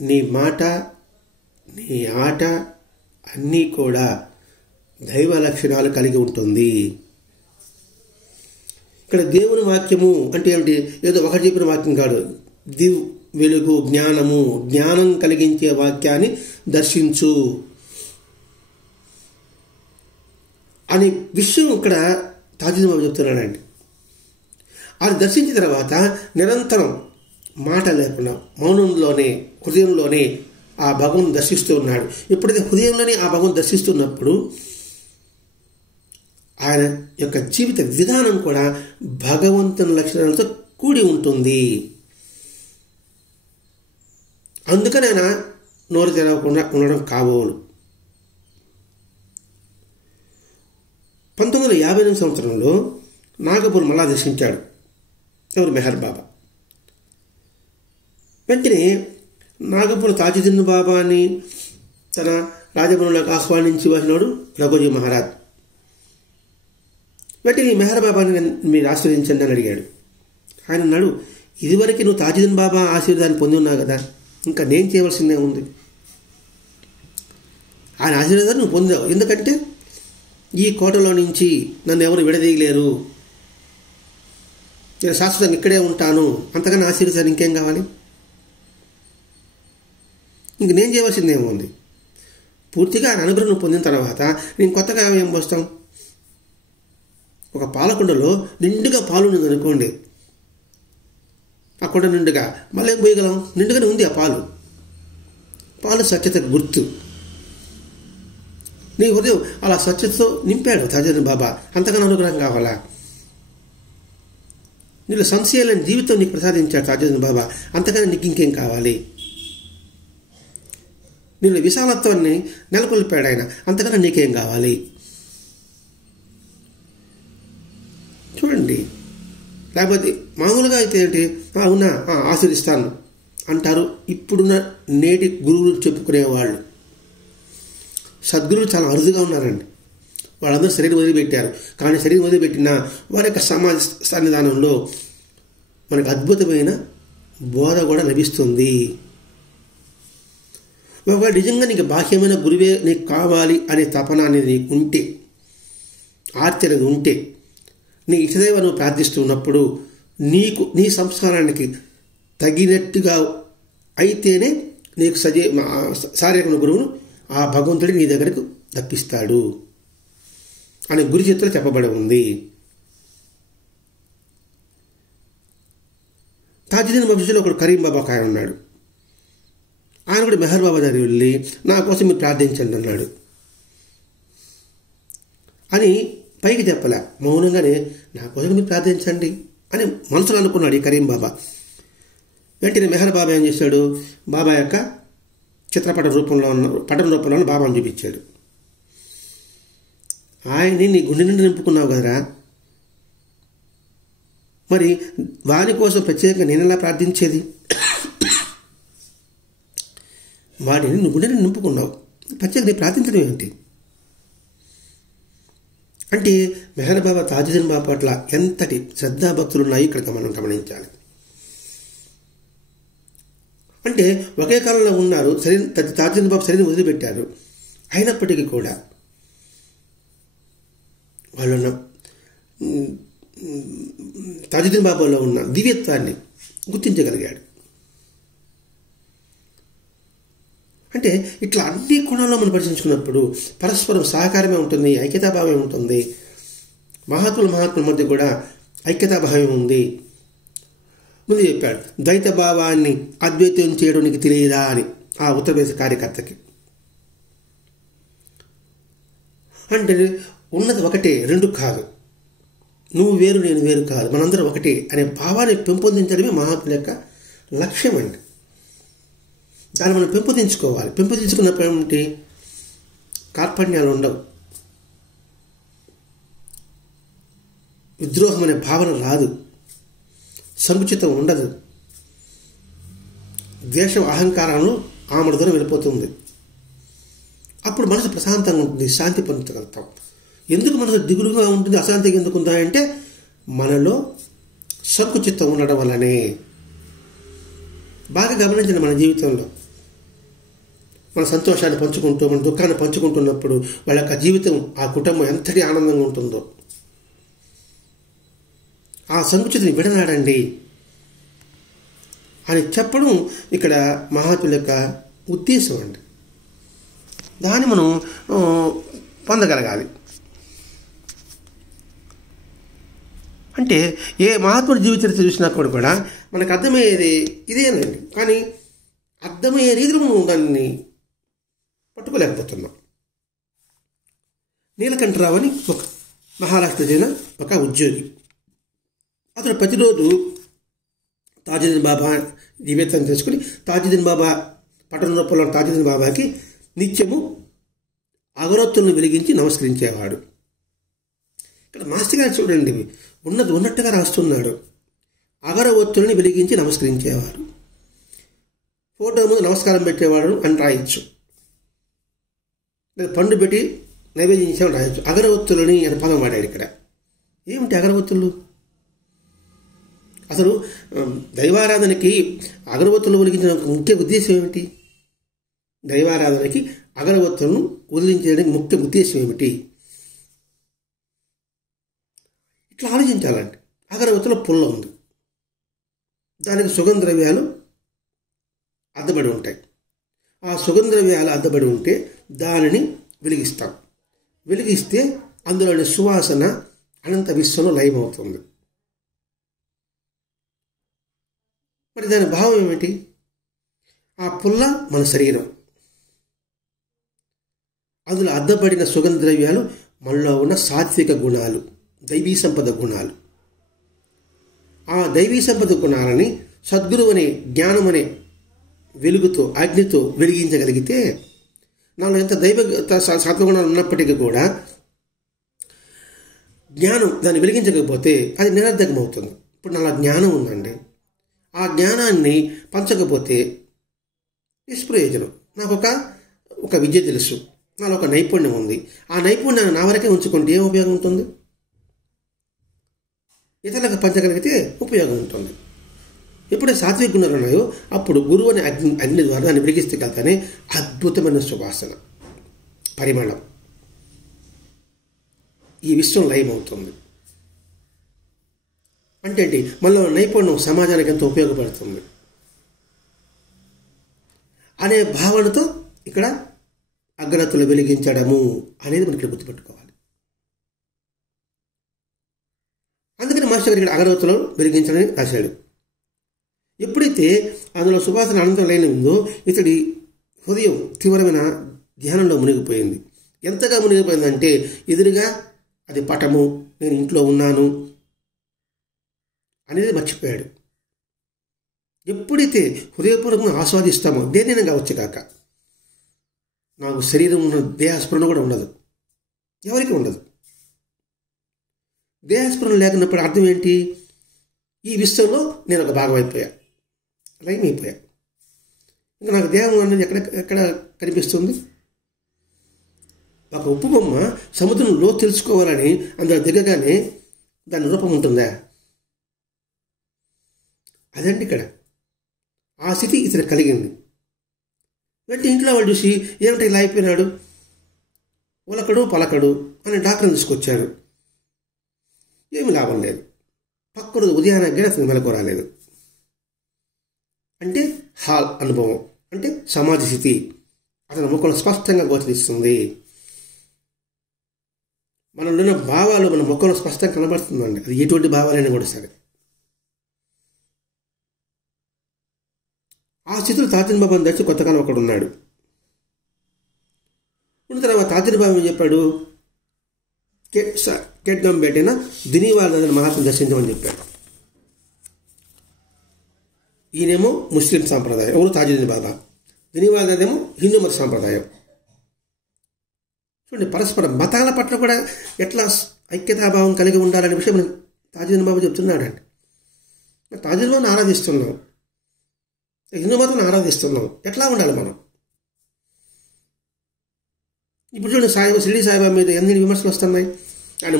నీ మాట, నీ ఆట అన్నీ కూడా దైవ లక్షణాలు కలిగి ఉంటుంది. ఇక్కడ దేవుని వాక్యము అంటే ఏమిటి? ఏదో ఒకటి చెప్పిన వాక్యం కాదు. వెలుగు, జ్ఞానం కలిగించే వాక్యాన్ని దర్శించు అనే విషయం ఇక్కడ తాజుద్దీన్ బాబా చెప్తున్నాడండి. అది దర్శించిన తర్వాత నిరంతరం మాట లేకుండా మౌనంలోనే, హృదయంలోనే ఆ భగవంతుని దర్శిస్తూ ఉన్నాడు. ఎప్పుడైతే హృదయంలోనే ఆ భగవంతుని దర్శిస్తున్నప్పుడు ఆయన యొక్క జీవిత విధానం కూడా భగవంతుని లక్షణాలతో కూడి ఉంటుంది. అందుకని ఆయన నోరు తెరవకుండా ఉండడం కాబోలు. 1958 సంవత్సరంలో నాగపూర్ మళ్ళా దర్శించాడు ఎవరు? మెహర్ బాబా. వెంటనే నాగపూర్ తాజుద్దీన్ బాబాని తన రాజభవనంలోకి ఆహ్వానించి వచ్చినాడు రఘోజీ మహారాజ్. వెంటనే మెహర్ బాబాని మీరు ఆశీర్వదించండి అని అడిగాడు. ఆయన అన్నాడు, ఇదివరకు నువ్వు తాజుద్దీన్ బాబా ఆశీర్వాదాన్ని పొంది ఉన్నావు కదా, ఇంకా నేను చేయవలసిందే ఉంది. ఆయన ఆశీర్వాదాన్ని నువ్వు పొందావు. ఎందుకంటే ఈ కోటలో నుంచి నన్ను ఎవరు విడదీయలేరు, నేను శాశ్వతంగా ఇక్కడే ఉంటాను, అంతకన్నా ఆశీర్వాదాన్ని ఇంకేం కావాలి? ఇంక నేను చేయవలసింది ఏముంది? పూర్తిగా ఆయన అనుగ్రహం పొందిన తర్వాత నేను కొత్తగా ఏం పోస్తాం? ఒక పాలకుండలో నిండుగా పాలు ఉంది అనుకోండి, ఆ కుండ నిండుగా మళ్ళీ ఏం పోయగలం? నిండుగానే ఉంది ఆ పాలు స్వచ్ఛతకు గుర్తు. నీ హృదయం అలా స్వచ్ఛతతో నింపాడు తాజుద్దీన్ బాబా. అంతకన్నా అనుగ్రహం కావాలా? నీలో సంశయాలని జీవితం నీకు ప్రసాదించాడు తాజుద్దీన్ బాబా. అంతకన్నా నీకు ఇంకేం కావాలి? నీలో విశాలత్వాన్ని నెలకొల్పాడు ఆయన. అంతకన్నా నీకేం కావాలి? చూడండి. లేకపోతే మామూలుగా అయితే ఏంటి, అవునా ఆశీర్దిస్తాను అంటారు ఇప్పుడున్న నేటి గురువులు చెప్పుకునేవాళ్ళు. సద్గురువులు చాలా అరుదుగా ఉన్నారండి. వాళ్ళందరూ శరీరం వదిలిపెట్టారు. కానీ శరీరం వదిలిపెట్టిన వారి యొక్క సమాజ సన్నిధానంలో మనకు అద్భుతమైన బోధ కూడా లభిస్తుంది. ఒకవేళ నిజంగా నీకు బాహ్యమైన గురువే నీకు కావాలి అనే తపన అనేది నీకు ఉంటే, ఆర్తి అనేది ఉంటే, నీ ఇష్టదైవం నువ్వు ప్రార్థిస్తున్నప్పుడు నీకు నీ సంస్కారానికి తగినట్టుగా అయితేనే నీకు శారీరక గురువును ఆ భగవంతుడి నీ దగ్గరకు తప్పిస్తాడు అని గురు చిత్రంలో చెప్పబడి ఉంది. తాజుద్దీన్ భవిష్యత్తులో ఒకడు కరీం బాబా ఆయన ఉన్నాడు. ఆయన కూడా మెహర్ బాబా దగ్గరికి వెళ్ళి నా కోసం మీరు ప్రార్థించండి అన్నాడు. అని పైకి చెప్పలే, మౌనంగానే నా కోసం మీరు ప్రార్థించండి అని మనసులో అనుకున్నాడు ఈ కరీం బాబా. వెంటనే మెహర్ బాబా ఏం చేశాడు? బాబా యొక్క పటం రూపంలో బాబాను చూపించాడు. ఆయన్ని నీ గుండె నుండి నింపుకున్నావు కదరా, మరి వాని కోసం ప్రత్యేకంగా నేను ఎలా ప్రార్థించేది? వాడిని నువ్వు గుండె నుండి నింపుకున్నావు, ప్రత్యేకంగా ప్రార్థించడం ఏంటి అంటే మెహర్ బాబా తాజుద్దీన్ బాబా పట్ల ఎంతటి శ్రద్ధాభక్తులు ఉన్నాయి ఇక్కడ మనం గమనించాలి. అంటే ఒకే కాలంలో ఉన్నారు. తాజుద్దీన్ బాబా శరీరం వదిలిపెట్టారు. అయినప్పటికీ కూడా వాళ్ళ తాజుద్దీన్ బాబాలో ఉన్న దివ్యత్వాన్ని గుర్తించగలిగాడు. అంటే ఇట్లా అన్ని కోణాల్లో మనం పరిశీలించుకున్నప్పుడు పరస్పరం సహకారమే ఉంటుంది, ఐక్యతాభావమే ఉంటుంది. మహాత్ముల మధ్య కూడా ఐక్యతాభావం ఉంది. ముందు చెప్పాడు, ద్వైత భావాన్ని అద్వైతం చేయడం నీకు తెలియదా అని ఆ ఉత్తరప్రదేశ్ కార్యకర్తకి. అంటే ఉన్నది ఒకటే, రెండు కాదు, నువ్వు వేరు నేను వేరు కాదు, మనందరం ఒకటే అనే భావాన్ని పెంపొందించడమే మహాత్ముల యొక్క లక్ష్యం అండి. దాన్ని మనం పెంపొందించుకోవాలి. పెంపొందించుకున్నప్పుడు ఏమిటి, కార్పణ్యాలు ఉండవు, విద్రోహం అనే భావన రాదు, సంకుచితం ఉండదు, ద్వేషం అహంకారాలను ఆమడ దూరం వెళ్ళిపోతుంది. అప్పుడు మనసు ప్రశాంతంగా ఉంటుంది, శాంతి పొందగలుగుతాం. ఎందుకు మనసు దిగులుగా ఉంటుంది, అశాంతిగా ఎందుకు ఉందంటే మనలో సంకుచితం ఉండడం వల్లనే. బాగా గమనించండి, మన జీవితంలో మన సంతోషాన్ని పంచుకుంటూ మన దుఃఖాన్ని పంచుకుంటున్నప్పుడు వాళ్ళ యొక్క జీవితం, ఆ కుటుంబం ఎంతటి ఆనందంగా ఉంటుందో. ఆ సంకుచితిని విడనాడండి అని చెప్పడం ఇక్కడ మహాత్ముల యొక్క ఉద్దేశం అండి. దాన్ని మనం పొందగలగాలి. అంటే ఏ మహాత్ముడి జీవిత చరిత్ర చూసినప్పుడు కూడా మనకు అర్థమయ్యేది ఇదేనండి. కానీ అర్థమయ్యే రీతిలో మనం దాన్ని పట్టుకోలేకపోతున్నాం. నీలకంఠరావు అని ఒక మహారాష్ట్ర చెందిన ఒక ఉద్యోగి. అతను ప్రతిరోజు తాజుద్దీన్ బాబా జీవితం చేసుకుని తాజుద్దీన్ బాబా పట్టణ రూపంలో తాజుద్దీన్ బాబాకి నిత్యము అగరొత్తులను వెలిగించి నమస్కరించేవాడు. ఇక్కడ మాస్టర్ గారు చూడండి, ఉన్నది ఉన్నట్టుగా రాస్తున్నాడు. అగరవత్తులని వెలిగించి నమస్కరించేవాడు. ఫోటో ముందు నమస్కారం పెట్టేవాడు అని రాయొచ్చు, లేదా పండు పెట్టి నైవేద్యం రాయొచ్చు. అగరవత్తులని అని పదం వాడాడు ఇక్కడ. ఏమిటి అగరవత్తులు? అసలు దైవారాధనకి అగరవత్తులు వెలిగించిన ముఖ్య ఉద్దేశం ఏమిటి? దైవారాధనకి అగరవత్తులను వదిలించడానికి ముఖ్య ఉద్దేశం ఏమిటి? ఇట్లా ఆలోచించాలండి. అగరవత్తులో పుల్ల ఉంది, దానికి సుగంధ ద్రవ్యాలు అద్దబడి ఉంటాయి. ఆ సుగంధ ద్రవ్యాలు అద్దబడి ఉంటే దానిని వెలిగిస్తాం. వెలిగిస్తే అందులోని సువాసన అనంత విశ్వంలో లయమవుతుంది. మరి దాని భావం ఏమిటి? ఆ పుల్ల మన శరీరం, అందులో అద్దబడిన సుగంధ ద్రవ్యాలు మనలో ఉన్న సాత్విక గుణాలు, దైవీ సంపద గుణాలు. ఆ దైవీ సంపద గుణాలని సద్గురువు అనే జ్ఞానం అనే వెలుగుతో అగ్నితో వెలిగించగలిగితే, నాలో ఎంత దైవ సత్వగుణాలు ఉన్నప్పటికీ కూడా జ్ఞానం దాన్ని వెలిగించకపోతే అది నిరర్ధకమవుతుంది. ఇప్పుడు నాలో జ్ఞానం ఉందండి, ఆ జ్ఞానాన్ని పంచకపోతే నిష్ప్రయోజనం. నాకు ఒక విద్య తెలుసు, నాలో ఒక నైపుణ్యం ఉంది, ఆ నైపుణ్యాన్ని నా వరకే ఉంచుకుంటే ఏం ఉపయోగం ఉంటుంది? ఇతరులకు పంచగలిగితే ఉపయోగం ఉంటుంది. ఎప్పుడైతే సాత్విక గుణాలు ఉన్నాయో అప్పుడు గురువు అనే అగ్ని ద్వారా దాన్ని వెలిగిస్తే కలగానే అద్భుతమైన సువాసన పరిమళం ఈ విశ్వం లయమవుతుంది. అంటే ఏంటి? మనలో నైపుణ్యం సమాజానికి ఎంతో ఉపయోగపడుతుంది అనే భావనతో ఇక్కడ అగ్రత్తులు వెలిగించడము అనేది మనకి గుర్తుపెట్టుకోవాలి. అందుకని మాస్టర్ గారు ఇక్కడ అగరవత్తులు వెలిగించడని రాశాడు. ఎప్పుడైతే అందులో సువాసన అనంతం లేని ఉందో ఇతడి హృదయం తీవ్రమైన ధ్యానంలో మునిగిపోయింది. ఎంతగా మునిగిపోయిందంటే ఎదురుగా అది పటము, నేను ఇంట్లో ఉన్నాను అనేది మర్చిపోయాడు. ఎప్పుడైతే హృదయపూర్వకంగా ఆస్వాదిస్తామో దేనైనా కావచ్చు కాక, నాకు శరీరం ఉన్న దేహస్ఫురణ కూడా ఉండదు, ఎవరికి ఉండదు. దేహస్ఫురణ లేకున్నప్పుడు అర్థం ఏంటి? ఈ విశ్వంలో నేను ఒక భాగం అయిపోయా, లైన్ అయిపోయా. ఇంకా నాకు దేహం అనేది ఎక్కడ కనిపిస్తుంది? ఒక ఉప్పు బొమ్మ సముద్రంలో తెలుసుకోవాలని అందులో దిగగానే దాని రూపం ఉంటుందా? అదండి ఇక్కడ ఆ స్థితి ఇతను కలిగింది. వెంటనే ఇంట్లో వాళ్ళు చూసి ఏమిటి ఇలా అయిపోయినాడు, ఉలకడు పలకడు అని డాక్టర్ని తీసుకొచ్చాడు. ఏమి లాభం లేదు. పక్కడు ఉదయానికి అతను మెలకు రాలేదు. అంటే హాల్ అనుభవం, అంటే సమాజ స్థితి అతని ముఖంలో స్పష్టంగా గోచరిస్తుంది. మనలో ఉన్న భావాలు మన ముఖంలో స్పష్టంగా కనబడుతుందండి. అది ఎటువంటి భావాలైనా కూడా సరే. ఆ స్థితిలో తాజుద్దీన్ బాబాను తెచ్చి కొత్తకాలం ఒకడు ఉన్నాడు. ఉన్న తర్వాత తాజుద్దీన్ బాబా ఏం చెప్పాడు? కేట్గం పెట్టిన దినీవాల్ మహాత్ముని దర్శించమని చెప్పాడు. ఈయనేమో ముస్లిం సాంప్రదాయం, ఎవరు తాజుద్దీన్ బాబా. దినీవాల్ ఏమో హిందూ మత సాంప్రదాయం. చూడండి, పరస్పరం మతాల పట్ల కూడా ఎట్లా ఐక్యతాభావం కలిగి ఉండాలనే విషయం మనం తాజుద్దీన్ బాబా చెప్తున్నాడండి. తాజుద్దీన్ బాబాను ఆరాధిస్తున్నాం, హిందూ మతాన్ని ఆరాధిస్తున్నాం, ఎట్లా ఉండాలి మనం? ఇప్పుడు చూడండి, షిరిడి సాయిబాబా మీద ఎన్ని విమర్శలు వస్తున్నాయి. ఆయన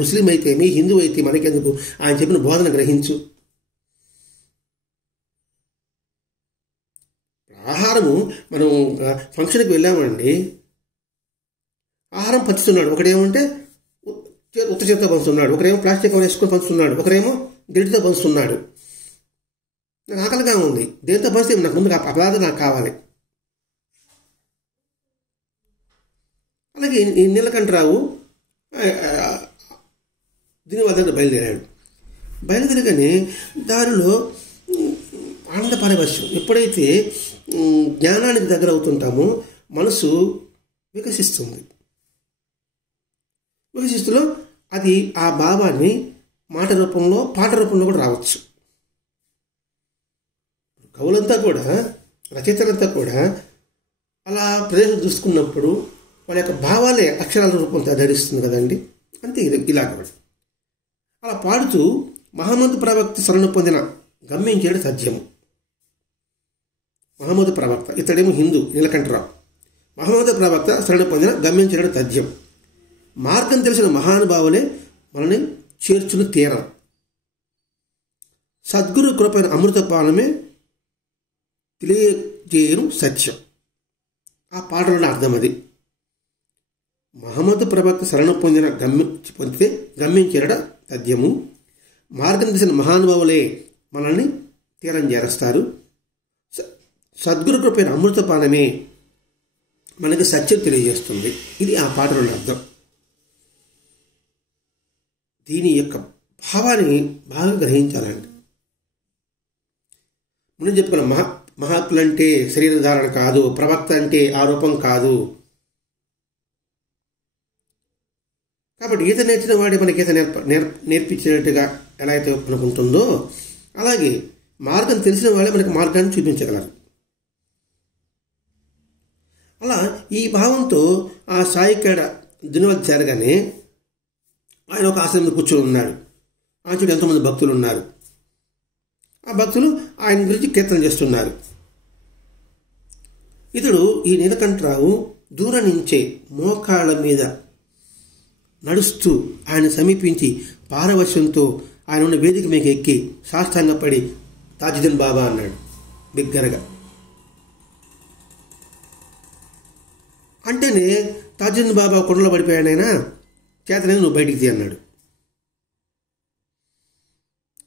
ముస్లిం అయితే మీ హిందూ అయితే మనకెందుకు, ఆయన చెప్పిన బోధన గ్రహించు. ఆహారము మనం ఫంక్షన్కి వెళ్ళామండి, ఆహారం పంచుతున్నాడు. ఒకడేమంటే ఉత్త చేతితో పంచుతున్నాడు, ఒకరేమో ప్లాస్టిక్ కవర్ వేసుకొని పంచుతున్నాడు, ఒకరేమో గరిటితో పంచుతున్నాడు. నాకు ఆకలిగా ఉంది, దేంతో పంచితే నాకు ముందు అపరాధం నాకు కావాలి. అలాగే ఈ నీలకంఠరావు దీనివల్ల దగ్గర బయలుదేరగానే దారిలో ఆనంద పారవశ్యం. ఎప్పుడైతే జ్ఞానానికి దగ్గర అవుతుంటామో మనసు వికసిస్తుంది. వికసిస్తులో అది ఆ భావాన్ని మాట రూపంలో, పాట రూపంలో కూడా రావచ్చు. కవులంతా కూడా, రచయితలంతా కూడా అలా ప్రదేశం చూసుకున్నప్పుడు వాళ్ళ యొక్క భావాలే అక్షరాల రూపంతో ధరిస్తుంది కదండి. అంతే ఇలాగ అలా పాడుతూ మహమ్మద్ ప్రవక్త శరణు పొందిన గమ్యం చేయడం సాధ్యము. మహమ్మద్ ప్రవక్త, ఇతడేమో హిందూ నీలకంఠరావు. మహమ్మద్ ప్రవక్త శరణు పొందిన గమ్యం చేయడం తథ్యం. మార్గం తెలిసిన మహానుభావులే మనల్ని చేర్చును తీరం. సద్గురు కృపైన అమృతపాలమే తెలియజేయను సత్యం. ఆ పాటలోని అర్థం అది. మహమ్మద్ ప్రవక్త శరణు పొందితే గమ్యం చేరడం తథ్యము. మార్గం తెలిసిన మహానుభావులే మనల్ని తీరం చేరుస్తారు. సద్గురు కృపైన అమృతపానమే మనకి సత్యం తెలియజేస్తుంది. ఇది ఆ పాటలోని అర్థం. దీని యొక్క భావాన్ని బాగా గ్రహించాలండి. మనం చెప్పుకున్న మహాత్ములు అంటే శరీర ధారణ కాదు, ప్రవక్త అంటే ఆ రూపం కాదు. కాబట్టి ఈత నేర్చిన వాడి మనకి ఈత నేర్పించినట్టుగా ఎలా అయితే అనుకుంటుందో అలాగే మార్గం తెలిసిన వాళ్ళే మనకి మార్గాన్ని చూపించగలరు. అలా ఈ భావంతో ఆ సాయికాడ దినవత్ చేరగానే ఆయన ఒక ఆశ్రమంలో కూర్చొని ఉన్నాడు. ఆ చుట్టూ ఎంతోమంది భక్తులు ఉన్నారు. ఆ భక్తులు ఆయన గురించి కీర్తన చేస్తున్నారు. ఇతడు ఈ నీలకంఠరావు దూరం నుంచే మోకాళ్ళ మీద నడుస్తూ ఆయన సమీపించి పారవశ్యంతో ఆయన ఉన్న వేదిక మీద ఎక్కి సాష్టాంగపడి తాజుద్దీన్ బాబా అన్నాడు బిగ్గరగా. అంటేనే తాజుద్దీన్ బాబా కొండలో పడిపోయాడైనా చేతనైనా నువ్వు బయటికి తీ అన్నాడు.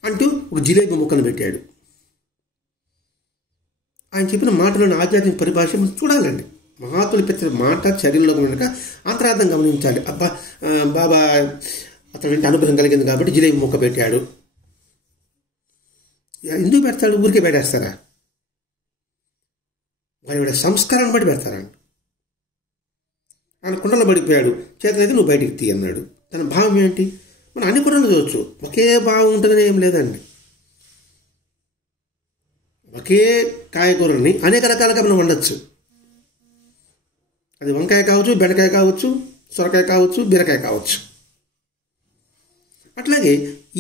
అంటూ ఒక జిలేబీ ముక్కను పెట్టాడు. ఆయన చెప్పిన మాటలోని ఆధ్యాత్మిక పరిభాష చూడాలండి. మహాత్ములు పెట్టిన మాట చర్యల్లో కనుక అంతరార్థం గమనించాలి. అబ్బా బాబా అతనికి అనుగ్రహం కలిగింది కాబట్టి జిలేబీ ముక్క పెట్టాడు. ఎందుకు పెడతాడు? ఊరికే పెట్టేస్తారా? వారి సంస్కారాన్ని బట్టి పెడతారా? ఆయన కుండలో పడిపోయాడు, చేతనైతే నువ్వు బయటికి తీ అన్నాడు. తన భావం ఏంటి? మనం అన్ని కుండలు చూడవచ్చు, ఒకే భావం ఉంటుందని ఏం లేదండి. ఒకే కాయగూరని అనేక రకాలుగా మనం వండొచ్చు. అది వంకాయ కావచ్చు, బెండకాయ కావచ్చు, సొరకాయ కావచ్చు, బీరకాయ కావచ్చు. అట్లాగే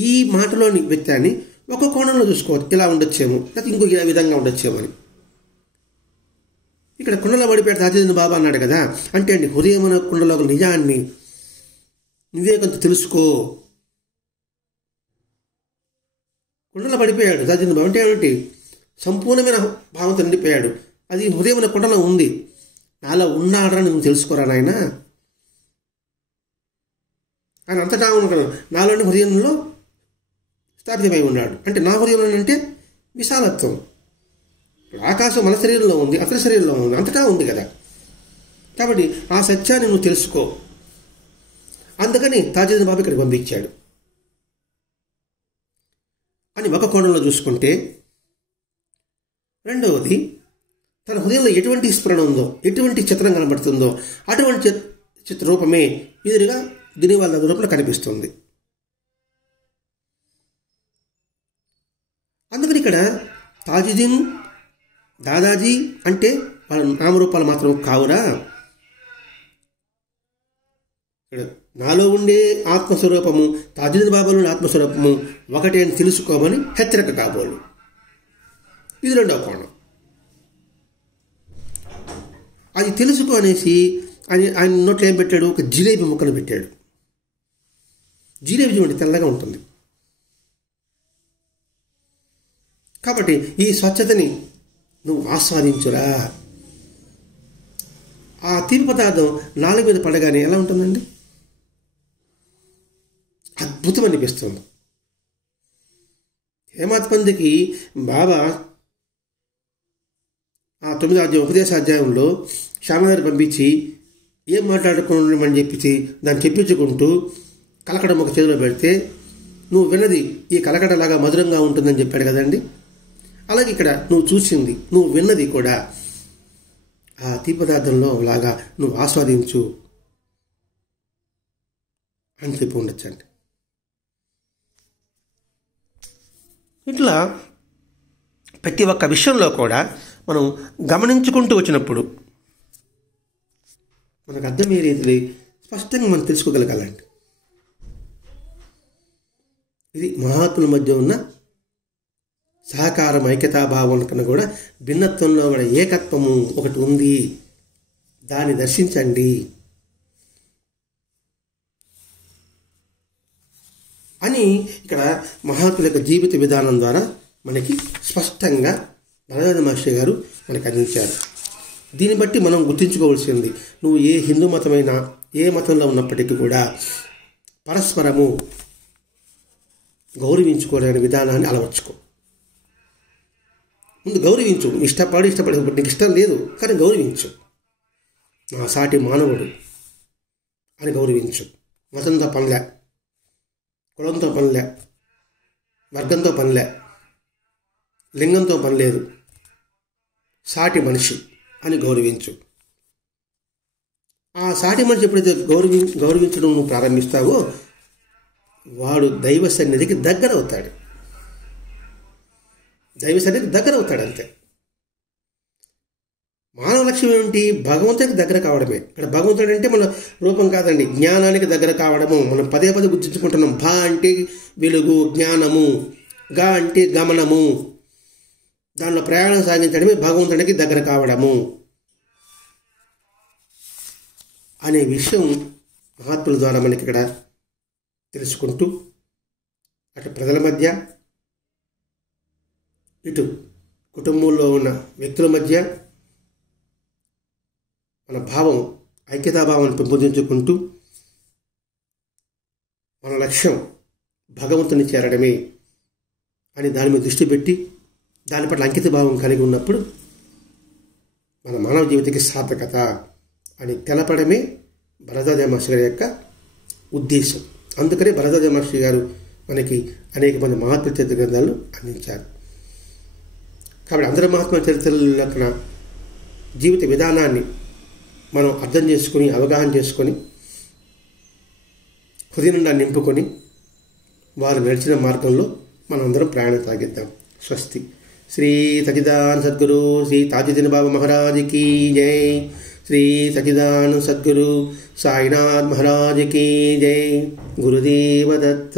ఈ మాటలోని వ్యక్తాన్ని ఒక కోణంలో చూసుకోవచ్చు. ఇలా ఉండొచ్చేమో, లేకపోతే ఇంకో విధంగా ఉండొచ్చేమో అని. ఇక్కడ కుండలో పడిపోయాడు తాజుద్దీన్ బాబా అన్నాడు కదా, అంటే అండి హృదయమైన కుండలో నిజాన్ని వివేకంతో తెలుసుకో. కుండలో పడిపోయాడు తాజుద్దీన్ బాబా అంటే ఏమిటి? సంపూర్ణమైన భావంతో నిండిపోయాడు. అది హృదయమైన కుండలో ఉంది. నాలో ఉన్నాడని నువ్వు తెలుసుకోరా నాయన. ఆయన అంతటా ఉన్నాడు, నాలోని హృదయంలో స్థాపితమై ఉన్నాడు. అంటే నా హృదయంలో అంటే విశాలత్వం. ఆకాశం మన శరీరంలో ఉంది, అతని శరీరంలో ఉంది, అంతటా ఉంది కదా. కాబట్టి ఆ సత్యాన్ని నువ్వు తెలుసుకో. అందుకని తాజుద్దీన్ బాబా ఇక్కడికి పంపించాడు అని ఒక కోణంలో చూసుకుంటే, రెండవది తన హృదయంలో ఎటువంటి స్ఫురణ ఉందో, ఎటువంటి చిత్రం కనబడుతుందో అటువంటి చిత్రరూపమే ఎదురుగా దీనివల్ల రూపంలో కనిపిస్తుంది. అందుకని ఇక్కడ తాజుద్దీన్, దాదాజీ అంటే వాళ్ళ నామరూపాలు మాత్రం కావురా, ఇక్కడ నాలో ఉండే ఆత్మస్వరూపము తాజుద్దీన్ బాబాలోని ఆత్మస్వరూపము ఒకటే అని తెలుసుకోమని హెచ్చరిక కాబోలు. ఇది రెండవ కోణం. అది తెలుసుకో అనేసి ఆయన నోట్లో ఏం పెట్టాడు, ఒక జిలేబీ ముక్కను పెట్టాడు. జిలేబీ చూడండి తెల్లగా ఉంటుంది. కాబట్టి ఈ స్వచ్ఛతని నువ్వు ఆస్వాదించురా. ఆ తీపి పదార్థం నాలుగు మీద పడగానే ఎలా ఉంటుందండి? అద్భుతం అనిపిస్తుంది. హేమాత్ పంత్కి బాబా ఆ 9వ ఉపదేశాధ్యాయంలో శ్యామగారు పంపించి ఏం మాట్లాడుకోమని చెప్పి దాన్ని చెప్పించుకుంటూ కలకడం ఒక చేతిలో పెడితే నువ్వు విన్నది ఈ కలకడలాగా మధురంగా ఉంటుందని చెప్పాడు కదండి. అలాగే ఇక్కడ నువ్వు చూసింది, నువ్వు విన్నది కూడా ఆ తీపి పదార్థంలో లాగా నువ్వు ఆస్వాదించు అని చెప్పి ఉండొచ్చండి. ఇట్లా ప్రతి ఒక్క విషయంలో కూడా మనం గమనించుకుంటూ వచ్చినప్పుడు మనకు అర్థమయ్యేది స్పష్టంగా మనం తెలుసుకోగలగాలండి. ఇది మహాత్ముల మధ్య ఉన్న సహకారం, ఐక్యతాభావం కన్నా కూడా భిన్నత్వంలో కూడా ఏకత్వము ఒకటి ఉంది, దాన్ని దర్శించండి అని ఇక్కడ మహాత్ముల యొక్క జీవిత విధానం ద్వారా మనకి స్పష్టంగా భరద్వాజ మహర్షి గారు మనకు అందించారు. దీన్ని బట్టి మనం గుర్తించుకోవాల్సింది, నువ్వు ఏ హిందూ మతమైనా ఏ మతంలో ఉన్నప్పటికీ కూడా పరస్పరము గౌరవించుకోలేని విధానాన్ని అలవర్చుకో. ముందు గౌరవించు. ఇష్టపడి నీకు ఇష్టం లేదు కానీ గౌరవించు. నా సాటి మానవుడు అని గౌరవించు. మతంతో పనిలే, కులంతో పనిలే, వర్గంతో పనిలే, లింగంతో పని లేదు, సాటి మనిషి అని గౌరవించు. ఆ సాటి మనిషి ఎప్పుడైతే గౌరవించడం నువ్వు ప్రారంభిస్తావో వాడు దైవ సన్నిధికి దగ్గర అవుతాడు. దైవ సన్నిధికి దగ్గర అవుతాడు అంతే. మానవ లక్ష్యం ఏమిటి? భగవంతుడికి దగ్గర కావడమే. ఇక్కడ భగవంతుడు అంటే మన రూపం కాదండి, జ్ఞానానికి దగ్గర కావడము. మనం పదే పదే గుర్తించుకుంటున్నాం. భా అంటే వెలుగు, జ్ఞానము, గా అంటే గమనము, దానిలో ప్రయాణం సాగించడమే భగవంతుడికి దగ్గర కావడము అనే విషయం మహాత్ముల ద్వారా మనకి ఇక్కడ తెలుసుకుంటూ అటు ప్రజల మధ్య, ఇటు కుటుంబంలో ఉన్న వ్యక్తుల మధ్య మన భావం, ఐక్యతాభావాన్ని పెంపొందించుకుంటూ మన లక్ష్యం భగవంతుని చేరడమే అని దాని మీద దృష్టి పెట్టి దాని పట్ల అంకిత భావం కలిగి ఉన్నప్పుడు మన మానవ జీవితానికి సార్థకత అని తెలపడమే భరద్వాజ మహర్షి గారి యొక్క ఉద్దేశం. అందుకని భరద్వాజ మహర్షి గారు మనకి అనేక మంది మహాత్మ చరిత్ర గ్రంథాలను అందించారు. కాబట్టి అందరి మహాత్మ చరిత్రల జీవిత విధానాన్ని మనం అర్థం చేసుకుని, అవగాహన చేసుకొని, హృదయం నుండి నింపుకొని వారు నడిచిన మార్గంలో మనందరం ప్రయాణం సాగిద్దాం. స్వస్తి. శ్రీ సచ్చిదానంద సద్గురు శ్రీ తాజుద్దీన్ బాబా మహారాజ్ కీ జై. శ్రీ సచ్చిదానంద సద్గురు సాయినాథ్ మహారాజ్ కీ జై. గురుదేవ దత్త.